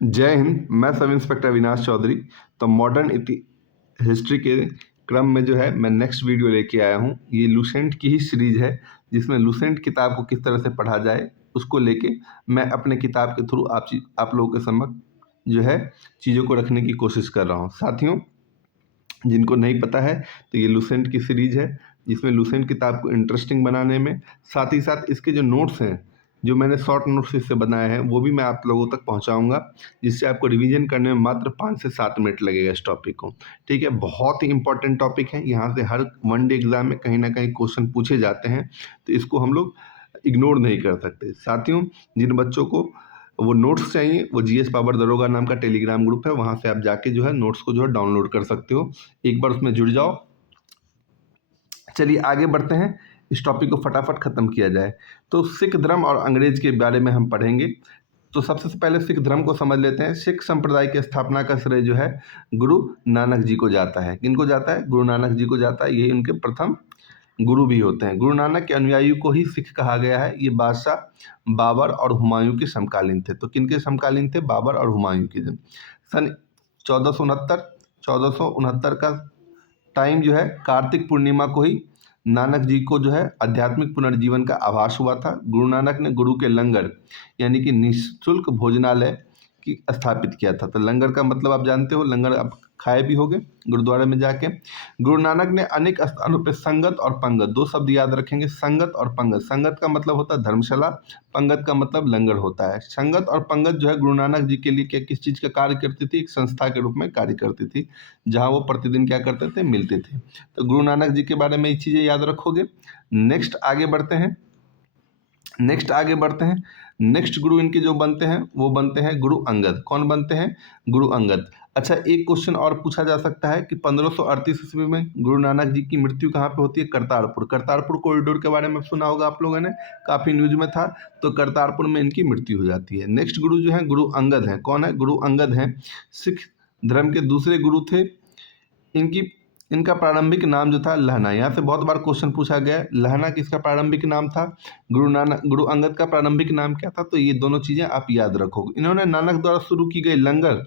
जय हिंद। मैं sub inspector Avinash Chaudhary. तो मॉडर्न हिस्ट्री के क्रम में जो है मैं नेक्स्ट वीडियो लेके आया हूँ। ये लूसेंट की ही सीरीज है जिसमें लूसेंट किताब को किस तरह से पढ़ा जाए उसको लेके मैं अपने किताब के थ्रू आप लोगों के समक्ष जो है चीज़ों को रखने की कोशिश कर रहा हूँ। साथियों, जिनको नहीं पता है तो ये लूसेंट की सीरीज है जिसमें लूसेंट किताब को इंटरेस्टिंग बनाने में साथ ही साथ इसके जो नोट्स हैं, जो मैंने शॉर्ट नोट्स इससे बनाए हैं, वो भी मैं आप लोगों तक पहुंचाऊंगा, जिससे आपको रिवीजन करने में मात्र 5 से 7 मिनट लगेगा इस टॉपिक को। ठीक है, बहुत ही इंपॉर्टेंट टॉपिक है। यहाँ से हर वन डे एग्जाम में कहीं ना कहीं क्वेश्चन पूछे जाते हैं, तो इसको हम लोग इग्नोर नहीं कर सकते। साथियों, जिन बच्चों को वो नोट्स चाहिए वो जीएस पावर दरोगा नाम का टेलीग्राम ग्रुप है, वहाँ से आप जाके जो है नोट्स को जो है डाउनलोड कर सकते हो। एक बार उसमें जुड़ जाओ। चलिए आगे बढ़ते हैं, इस टॉपिक को फटाफट ख़त्म किया जाए। तो सिख धर्म और अंग्रेज के बारे में हम पढ़ेंगे। तो सबसे पहले सिख धर्म को समझ लेते हैं। सिख संप्रदाय की स्थापना का श्रेय जो है गुरु नानक जी को जाता है। किनको जाता है? गुरु नानक जी को जाता है। यही उनके प्रथम गुरु भी होते हैं। गुरु नानक के अनुयायियों को ही सिख कहा गया है। ये बादशाह बाबर और हुमायूं के समकालीन थे। तो किनके समकालीन थे? बाबर और हुमायूं के। सन 1469 का टाइम जो है कार्तिक पूर्णिमा को ही नानक जी को जो है आध्यात्मिक पुनर्जीवन का आभास हुआ था। गुरु नानक ने गुरु के लंगर यानी कि निःशुल्क भोजनालय की स्थापित किया था। तो लंगर का मतलब आप जानते हो, लंगर आप खाए भी होंगे गुरुद्वारे में जाके। गुरु नानक ने अनेक स्थानों पर संगत और पंगत, दो शब्द याद रखेंगे, संगत और पंगत। संगत का मतलब होता है धर्मशाला, पंगत का मतलब लंगर होता है। संगत और पंगत जो है गुरु नानक जी के लिए क्या किस चीज़ का कार्य करती थी? एक संस्था के रूप में कार्य करती थी, जहाँ वो प्रतिदिन क्या करते थे? मिलते थे। तो गुरु नानक जी के बारे में ये चीज़ें याद रखोगे। नेक्स्ट आगे बढ़ते हैं। नेक्स्ट गुरु इनके जो बनते हैं वो बनते हैं गुरु अंगद। कौन बनते हैं? गुरु अंगद। अच्छा, एक क्वेश्चन और पूछा जा सकता है कि 1538 ईस्वी में गुरु नानक जी की मृत्यु कहाँ पे होती है? करतारपुर। करतारपुर कॉरिडोर के बारे में सुना होगा आप लोगों ने, काफ़ी न्यूज में था। तो करतारपुर में इनकी मृत्यु हो जाती है। नेक्स्ट गुरु जो है गुरु अंगद हैं। कौन है? गुरु अंगद हैं। सिख धर्म के दूसरे गुरु थे। इनका प्रारंभिक नाम जो था लहना। यहाँ से बहुत बार क्वेश्चन पूछा गया, लहना किसका प्रारंभिक नाम था? गुरु अंगद का प्रारंभिक नाम क्या था? तो ये दोनों चीजें आप याद रखोगे। इन्होंने नानक द्वारा शुरू की गई लंगर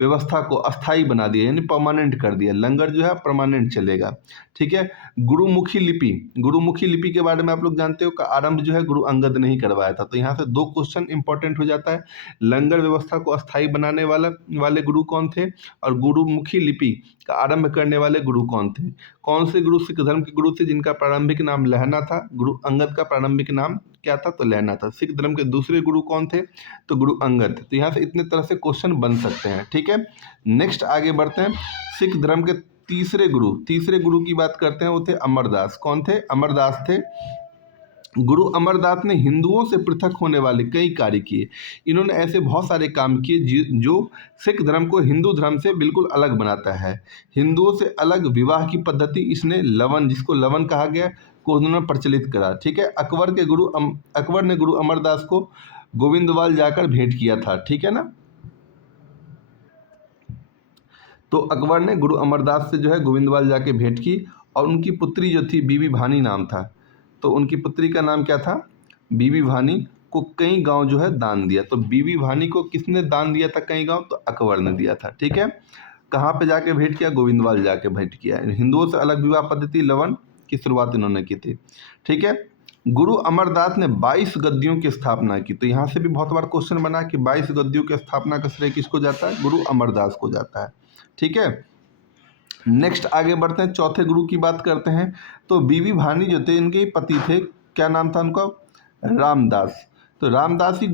व्यवस्था को अस्थाई बना दिया, यानी परमानेंट कर दिया। लंगर जो है परमानेंट चलेगा। ठीक है। गुरुमुखी लिपि के बारे में आप लोग जानते हो का आरंभ जो है गुरु अंगद ने ही करवाया था। तो यहाँ से दो क्वेश्चन इंपॉर्टेंट हो जाता है। लंगर व्यवस्था को अस्थाई बनाने वाले गुरु कौन थे, और गुरुमुखी लिपि का आरंभ करने वाले गुरु कौन थे? कौन से गुरु सिख धर्म के गुरु थे जिनका प्रारंभिक नाम लहना था? गुरु अंगद का प्रारंभिक नाम क्या था? तो लहना था। सिख धर्म के दूसरे गुरु कौन थे? तो गुरु अंगद थे। तो यहाँ से इतने तरह से क्वेश्चन बन सकते हैं। ठीक है, नेक्स्ट आगे बढ़ते हैं। सिख धर्म के तीसरे गुरु की बात करते हैं, वो थे अमरदास। कौन थे? अमरदास थे। गुरु अमरदास ने हिंदुओं से पृथक होने वाले कई कार्य किए। इन्होंने ऐसे बहुत सारे काम किए जो सिख धर्म को हिंदू धर्म से बिल्कुल अलग बनाता है। हिंदुओं से अलग विवाह की पद्धति इसने लवन, जिसको लवन कहा गया, को उन्होंने प्रचलित करा। ठीक है। अकबर ने गुरु अमरदास को गोविंदवाल जाकर भेंट किया था। ठीक है ना। तो अकबर ने गुरु अमरदास से जो है गोविंदवाल जाके भेंट की, और उनकी पुत्री जो थी बीबी भानी नाम था। तो उनकी पुत्री का नाम क्या था? बीबी भानी को कई गांव जो है दान दिया। तो बीबी भानी को किसने दान दिया था कई गांव? तो अकबर ने दिया था। ठीक है। कहाँ पे जाके भेंट किया? गोविंदवाल जाके भेंट किया। हिंदुओं से अलग विवाह पद्धति लवन की शुरुआत इन्होंने की थी। ठीक है। गुरु अमरदास ने 22 गद्दियों की स्थापना की। तो यहाँ से भी बहुत बार क्वेश्चन बना कि 22 गद्दियों की स्थापना का श्रेय किसको जाता है? गुरु अमरदास को जाता है। ठीक है। नेक्स्ट आगे बढ़ते हैं, चौथे गुरु की बात करते हैं। तो बीबी भानी जो थे, इनके पति थे, क्या नाम था उनका? रामदास। तो रामदास ही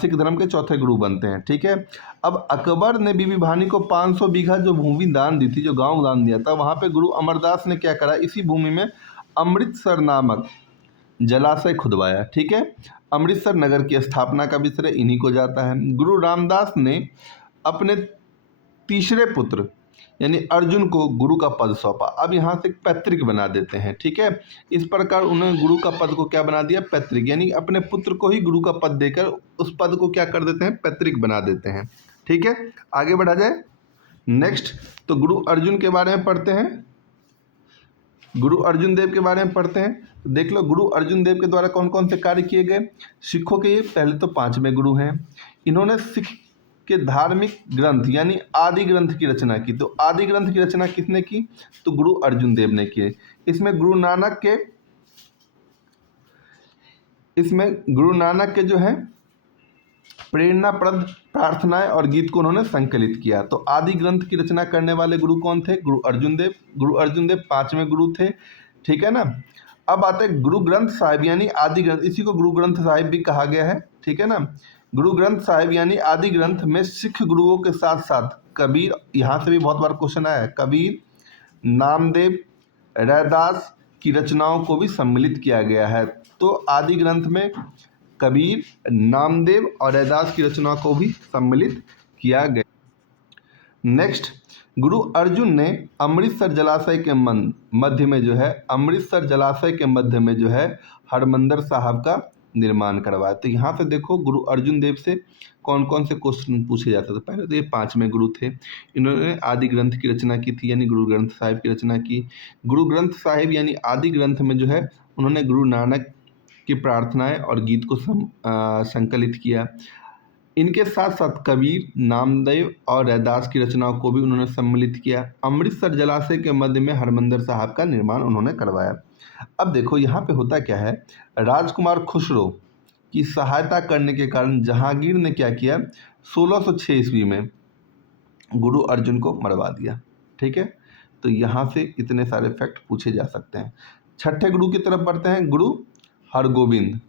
सिख धर्म के चौथे गुरु बनते हैं। ठीक है। अब अकबर ने बीबी भानी को 500 बीघा जो भूमि दान दी थी, जो गांव दान दिया था, वहां पे गुरु अमरदास ने क्या करा? इसी भूमि में अमृतसर नामक जलाशय खुदवाया। ठीक है। अमृतसर नगर की स्थापना का भी श्रेय इन्हीं को जाता है। गुरु रामदास ने अपने तीसरे पुत्र यानी अर्जुन को गुरु का पद सौंपा। अब यहाँ से पैतृक बना देते हैं। ठीक है। इस प्रकार उन्होंने गुरु का पद को क्या बना दिया? पैतृक, यानी अपने पुत्र को ही गुरु का पद देकर उस पद को क्या कर देते हैं? पैतृक बना देते हैं। ठीक है। आगे बढ़ा जाए। नेक्स्ट, तो गुरु अर्जुन के बारे में पढ़ते हैं। गुरु अर्जुन देव के बारे में पढ़ते हैं। तो देख लो, गुरु अर्जुन देव के द्वारा कौन कौन से कार्य किए गए। सिखों के ये पहले तो 5वें गुरु हैं। इन्होंने सिख के धार्मिक ग्रंथ यानी आदि ग्रंथ की रचना की। तो आदि ग्रंथ की रचना किसने की? तो गुरु अर्जुन देव ने की। इसमें गुरु नानक के जो है प्रेरणाप्रद प्रार्थनाएं और गीत को उन्होंने संकलित किया। तो आदि ग्रंथ की रचना करने वाले गुरु कौन थे? गुरु अर्जुन देव। गुरु अर्जुन देव 5वें गुरु थे, ठीक है ना। अब आते हैं गुरु ग्रंथ साहिब यानी आदि ग्रंथ, इसी को गुरु ग्रंथ साहिब भी कहा गया है, ठीक है ना। गुरु ग्रंथ साहिब यानी आदि ग्रंथ में सिख गुरुओं के साथ साथ कबीर, यहाँ से भी बहुत बार क्वेश्चन आया है, कबीर, नामदेव, रैदास की रचनाओं को भी सम्मिलित किया गया है। तो आदि ग्रंथ में कबीर, नामदेव और रैदास की रचना को भी सम्मिलित किया गया। नेक्स्ट, गुरु अर्जुन ने अमृतसर जलाशय के मध्य में जो है हरमंदिर साहब का निर्माण करवाया। तो यहाँ से देखो गुरु अर्जुन देव से कौन कौन से क्वेश्चन पूछे जाते थे। पहले तो ये 5वें गुरु थे, इन्होंने आदि ग्रंथ की रचना की थी यानी गुरु ग्रंथ साहिब की रचना की। गुरु ग्रंथ साहिब यानी आदि ग्रंथ में जो है उन्होंने गुरु नानक की प्रार्थनाएं और गीत को संकलित किया। इनके साथ साथ कबीर, नामदेव और रैदास की रचनाओं को भी उन्होंने सम्मिलित किया। अमृतसर जलाशय के मध्य में हरमंदिर साहब का निर्माण उन्होंने करवाया। अब देखो यहाँ पे होता क्या है, राजकुमार खुसरो की सहायता करने के कारण जहांगीर ने क्या किया, 1606 ईस्वी में गुरु अर्जुन को मरवा दिया, ठीक है। तो यहाँ से इतने सारे फैक्ट पूछे जा सकते हैं। छठे गुरु की तरफ बढ़ते हैं, गुरु हरगोविंद,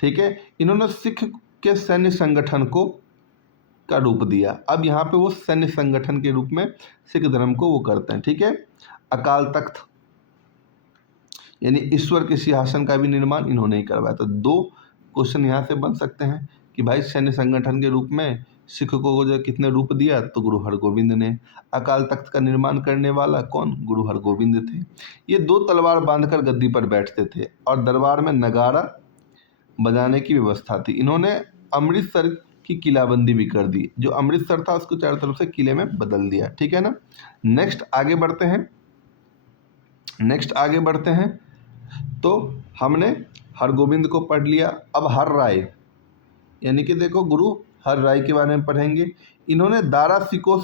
ठीक है। इन्होंने सिख के सैन्य संगठन का रूप दिया। अब यहाँ पे वो सैन्य संगठन के रूप में सिख धर्म को वो करते हैं, ठीक है। अकाल तख्त यानी ईश्वर के सिंहासन का भी निर्माण इन्होंने ही करवाया। तो 2 क्वेश्चन यहाँ से बन सकते हैं कि भाई सैन्य संगठन के रूप में सिख को जो कितने रूप दिया, तो गुरु हरगोविंद ने। अकाल तख्त का निर्माण करने वाला कौन? गुरु हरगोविंद थे। ये 2 तलवार बांधकर गद्दी पर बैठते थे और दरबार में नगारा बजाने की व्यवस्था थी। इन्होंने अमृतसर की किलाबंदी भी कर दी, जो अमृतसर था उसको चारों तरफ से किले में बदल दिया, ठीक है ना। नेक्स्ट आगे बढ़ते हैं। तो हमने हरगोविंद को पढ़ लिया। अब हर राय यानी कि देखो गुरु हर राय के बारे में पढ़ेंगे। इन्होंने दारा सिखों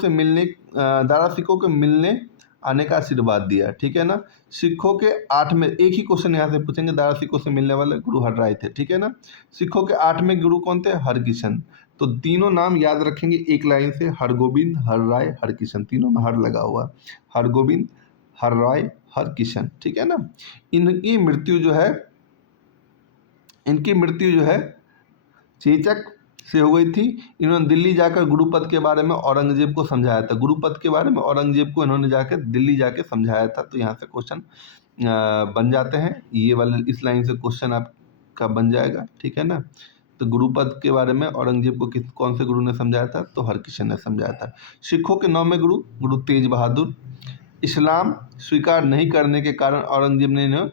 के मिलने आने का आशीर्वाद दिया, ठीक है ना। सिखों के 8 में, एक ही क्वेश्चन यहाँ से पूछेंगे, दारा सिखों से मिलने वाले गुरु हर राय थे, ठीक है ना। सिखों के 8वें गुरु कौन थे? हरकिशन। तो तीनों नाम याद रखेंगे एक लाइन से, हरगोविंद, हर राय, हरकिशन, तीनों में हर लगा हुआ, हरगोविंद, हर राय, हरकिशन, ठीक है ना। इनकी मृत्यु जो है चेचक से हो गई थी। इन्होंने दिल्ली जाकर गुरुपद के बारे में औरंगजेब को समझाया था। गुरुपद के बारे में औरंगजेब को इन्होंने जाकर दिल्ली जाके समझाया था। तो यहाँ से क्वेश्चन बन जाते हैं, ये वाले इस लाइन से क्वेश्चन आपका बन जाएगा, ठीक है ना। तो गुरुपद के बारे में औरंगजेब को कौन से गुरु ने समझाया था? तो हरकिशन ने समझाया था। सिखों के 9वें गुरु तेज बहादुर। इस्लाम स्वीकार नहीं करने के कारण औरंगजेब ने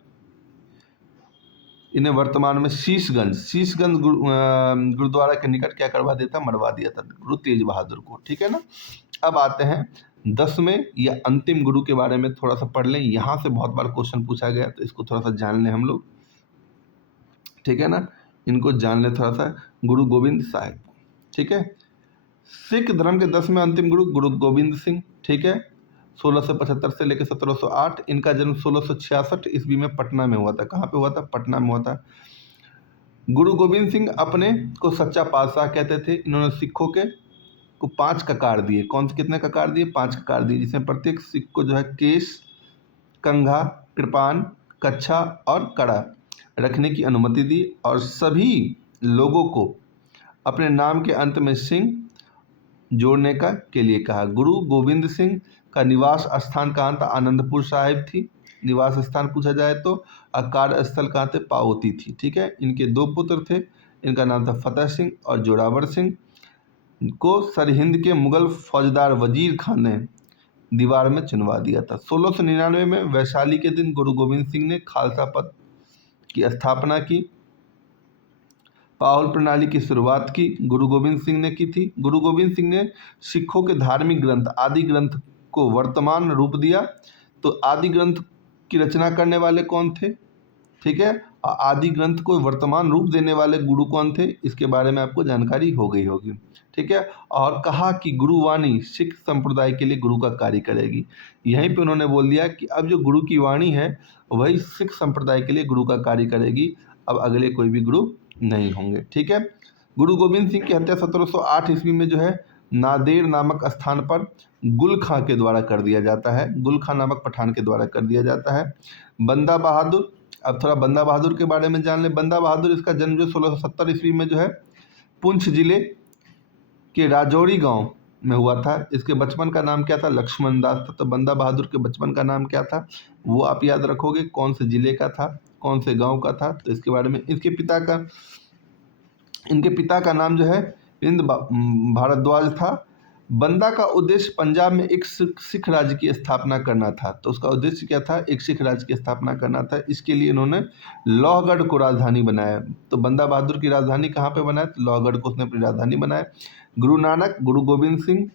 इन्हें वर्तमान में शीशगंज गुरुद्वारा के निकट क्या करवा दिया था? मरवा दिया था गुरु तेज बहादुर को, ठीक है ना। अब आते हैं 10वें या अंतिम गुरु के बारे में थोड़ा सा पढ़ लें। यहाँ से बहुत बार क्वेश्चन पूछा गया, तो इसको थोड़ा सा जान लें हम लोग, ठीक है ना। इनको जान लें थोड़ा सा, गुरु गोविंद साहिब, ठीक है। सिख धर्म के 10वें अंतिम गुरु गोविंद सिंह, ठीक है। 1675 से लेकर 1708। इनका जन्म 1666 ईस्वी में पटना में हुआ था। कहाँ पे हुआ था? पटना में हुआ था। गुरु गोविंद सिंह अपने को सच्चा पातशाह कहते थे। इन्होंने सिखों को 5 ककार दिए। कितने ककार दिए? 5 ककार दिए, जिसमें प्रत्येक सिख को जो है केश, कंघा, कृपान, कच्छा और कड़ा रखने की अनुमति दी और सभी लोगों को अपने नाम के अंत में सिंह जोड़ने के लिए कहा। गुरु गोविंद सिंह का निवास स्थान कहाँ था? आनंदपुर साहिब थी निवास स्थान पूछा जाए तो। कार्य स्थल कहाँ थे? पावती थी, ठीक है। इनके 2 पुत्र थे, इनका नाम था फतेह सिंह और जोरावर सिंह। को सरहिंद के मुगल फौजदार वजीर खान ने दीवार में चुनवा दिया था। 1699 में वैशाली के दिन गुरु गोविंद सिंह ने खालसा पद की स्थापना की। पाहुल प्रणाली की शुरुआत की गुरु गोविंद सिंह ने की थी। गुरु गोविंद सिंह ने सिखों के धार्मिक ग्रंथ आदि ग्रंथ को वर्तमान रूप दिया। तो आदि ग्रंथ की रचना करने वाले कौन थे? ठीक है। आदि ग्रंथ को वर्तमान रूप देने वाले गुरु कौन थे, इसके बारे में आपको जानकारी हो गई होगी। ठीक है। और कहा कि गुरुवाणी सिख संप्रदाय के लिए गुरु का कार्य करेगी। यहीं पे उन्होंने बोल दिया कि अब जो गुरु की वाणी है वही सिख संप्रदाय के लिए गुरु का कार्य करेगी, अब अगले कोई भी गुरु नहीं होंगे। ठीक है। गुरु गोविंद सिंह की हत्या 1708 ईस्वी में जो है नादेर नामक स्थान पर गुल खां के द्वारा कर दिया जाता है, गुल खां नामक पठान के द्वारा कर दिया जाता है। बंदा बहादुर, अब थोड़ा बंदा बहादुर के बारे में जान ले। बंदा बहादुर, इसका जन्म जो 1670 ईस्वी में जो है पुंछ जिले के राजौरी गांव में हुआ था। इसके बचपन का नाम क्या था, लक्ष्मण दास था। तो बंदा बहादुर के बचपन का नाम क्या था वो आप याद रखोगे, कौन से जिले का था, कौन से गांव का था, तो इसके बारे में। इनके पिता का नाम जो है इंद्र भारद्वाज था। बंदा का उद्देश्य पंजाब में एक सिख राज्य की स्थापना करना था। तो उसका उद्देश्य क्या था, एक सिख राज्य की स्थापना करना था। इसके लिए इन्होंने लोहगढ़ को राजधानी बनाया। तो बंदा बहादुर की राजधानी कहाँ पे बनाया, तो लोहगढ़ को उसने अपनी राजधानी बनाया। गुरु नानक, गुरु गोविंद सिंह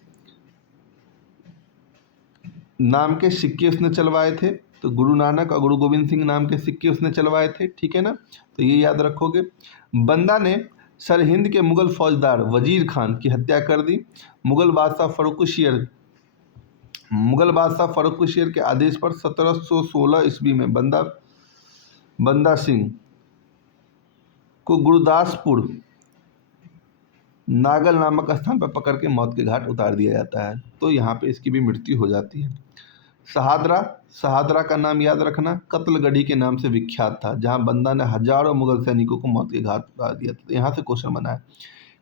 नाम के सिक्के उसने चलवाए थे। तो गुरु नानक और गुरु गोविंद सिंह नाम के सिक्के उसने चलवाए थे। ठीक है ना, तो ये याद रखोगे। बंदा ने सरहिंद के मुगल फौजदार वजीर खान की हत्या कर दी। मुगल बादशाह फर्रुखशियर के आदेश पर 1716 ईस्वी में बंदा सिंह को गुरदासपुर नागल नामक स्थान पर पकड़ के मौत के घाट उतार दिया जाता है। तो यहाँ पे इसकी भी मृत्यु हो जाती है। शहादरा का नाम याद रखना, कत्लगढ़ी के नाम से विख्यात था, जहाँ बंदा ने हजारों मुगल सैनिकों को मौत के घाट उतार दिया था। तो यहाँ से क्वेश्चन बना है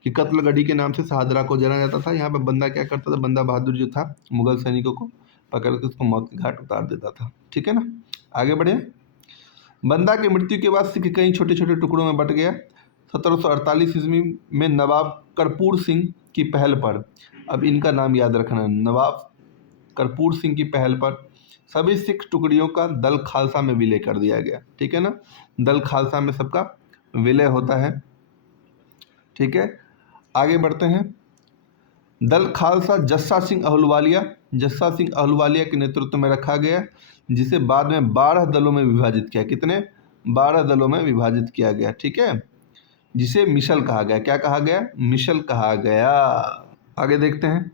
कि कत्लगढ़ी के नाम से शहादरा को जाना जाता था। यहाँ पे बंदा क्या करता था, बंदा बहादुर जो था मुगल सैनिकों को पकड़ के उसको मौत के घाट उतार देता था। ठीक है ना, आगे बढ़े। बंदा की मृत्यु के बाद सिख कई छोटे छोटे टुकड़ों में बट गया। 1748 ईस्वी में नवाब कर्पूर सिंह की पहल पर, अब इनका नाम याद रखना, नवाब कर्पूर सिंह की पहल पर सभी सिख टुकड़ियों का दल खालसा में विलय कर दिया गया। ठीक है ना, दल खालसा में सबका विलय होता है। ठीक है, आगे बढ़ते हैं। दल खालसा जस्सा सिंह अहलुवालिया के नेतृत्व में रखा गया, जिसे बाद में 12 दलों में विभाजित किया। कितने, 12 दलों में विभाजित किया गया। ठीक है, जिसे मिशल कहा गया। क्या कहा गया, मिशल कहा गया। आगे देखते हैं।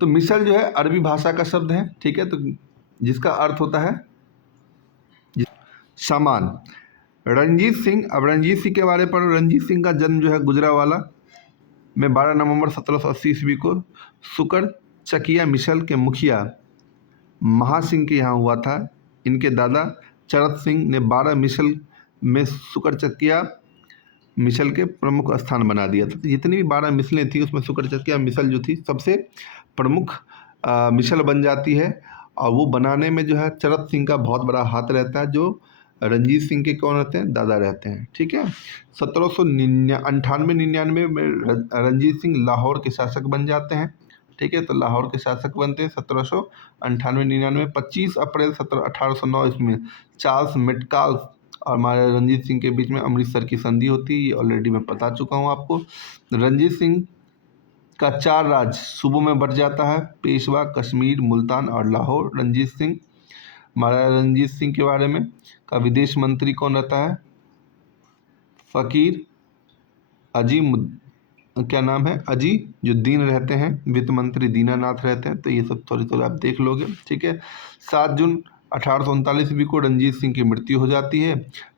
तो मिशल जो है अरबी भाषा का शब्द है। ठीक है, तो जिसका अर्थ होता है सामान। रणजीत सिंह, अब रणजीत सिंह के बारे पर, रणजीत सिंह का जन्म जो है गुजरावाला में 12 नवंबर 1780 ईस्वी को सुकर चकिया मिशल के मुखिया महासिंह के यहाँ हुआ था। इनके दादा चरत सिंह ने 12 मिशल में सुकर चकिया मिशल के प्रमुख स्थान बना दिया था। तो जितनी भी 12 मिसलें थी उसमें सुकर चकिया मिसल जो थी सबसे प्रमुख मिसल बन जाती है। और वो बनाने में जो है चरत सिंह का बहुत बड़ा हाथ रहता है, जो रणजीत सिंह के कौन रहते हैं, दादा रहते हैं। ठीक है, 1798-99 में रणजीत सिंह लाहौर के शासक बन जाते हैं। ठीक है, तो लाहौर के शासक बनते हैं 1798-99। 25 अप्रैल 1809 ईस्वी में चार्ल्स मेटकाल्फ और हमारे रणजीत सिंह के बीच में अमृतसर की संधि होती है। ये ऑलरेडी मैं बता चुका हूँ आपको। रणजीत सिंह का 4 राज्य सूबों में बट जाता है, पेशवा, कश्मीर, मुल्तान और लाहौर। रणजीत सिंह, महाराजा रणजीत सिंह के बारे में का विदेश मंत्री कौन रहता है, फ़कीर अजी, क्या नाम है, अजीजुद्दीन रहते हैं। वित्त मंत्री दीनानाथ रहते हैं। तो ये सब थोड़ी थोड़ी आप देख लोगे। ठीक है, 7 जून 1839 ईस्वी को रणजीत सिंह की मृत्यु हो जाती है।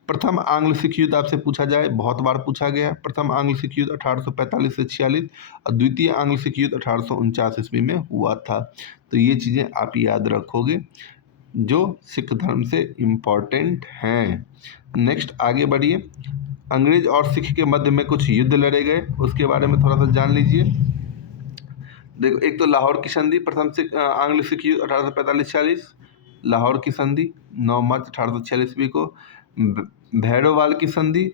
प्रथम आंग्ल सिख युद्ध आपसे पूछा जाए, बहुत बार पूछा गया है। प्रथम आंग्ल सिख युद्ध 1845 से 46 और द्वितीय आंग्ल सिख युद्ध 1849 ईस्वी में हुआ था। तो ये चीज़ें आप याद रखोगे जो सिख धर्म से इम्पॉर्टेंट हैं। नेक्स्ट आगे बढ़िए। अंग्रेज और सिख के मध्य में कुछ युद्ध लड़े गए, उसके बारे में थोड़ा सा जान लीजिए। देखो, एक तो लाहौर की संधि, प्रथम सिख आंग्ल सिख युद्ध 1845-46, लाहौर की संधि 9 मार्च 1846 ईस्वी को। भैरोवाल की संधि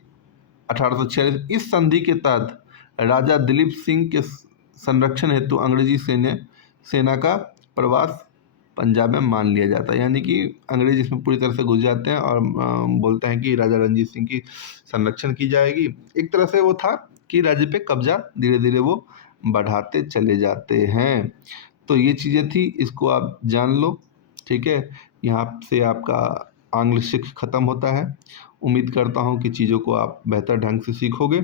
1846। इस संधि के तहत राजा दिलीप सिंह के संरक्षण हेतु अंग्रेजी सेना का प्रवास पंजाब में मान लिया जाता है। यानी कि अंग्रेज इसमें पूरी तरह से घुस जाते हैं और बोलते हैं कि राजा रणजीत सिंह की संरक्षण की जाएगी। एक तरह से वो था कि राज्य पे कब्जा धीरे धीरे वो बढ़ाते चले जाते हैं। तो ये चीज़ें थी, इसको आप जान लो। ठीक है, यहाँ से आपका आंग्ल सिख खत्म होता है। उम्मीद करता हूँ कि चीज़ों को आप बेहतर ढंग से सीखोगे।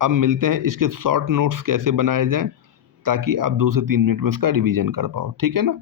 अब मिलते हैं इसके शॉर्ट नोट्स कैसे बनाए जाएँ, ताकि आप 2 से 3 मिनट में इसका रिवीजन कर पाओ, ठीक है ना?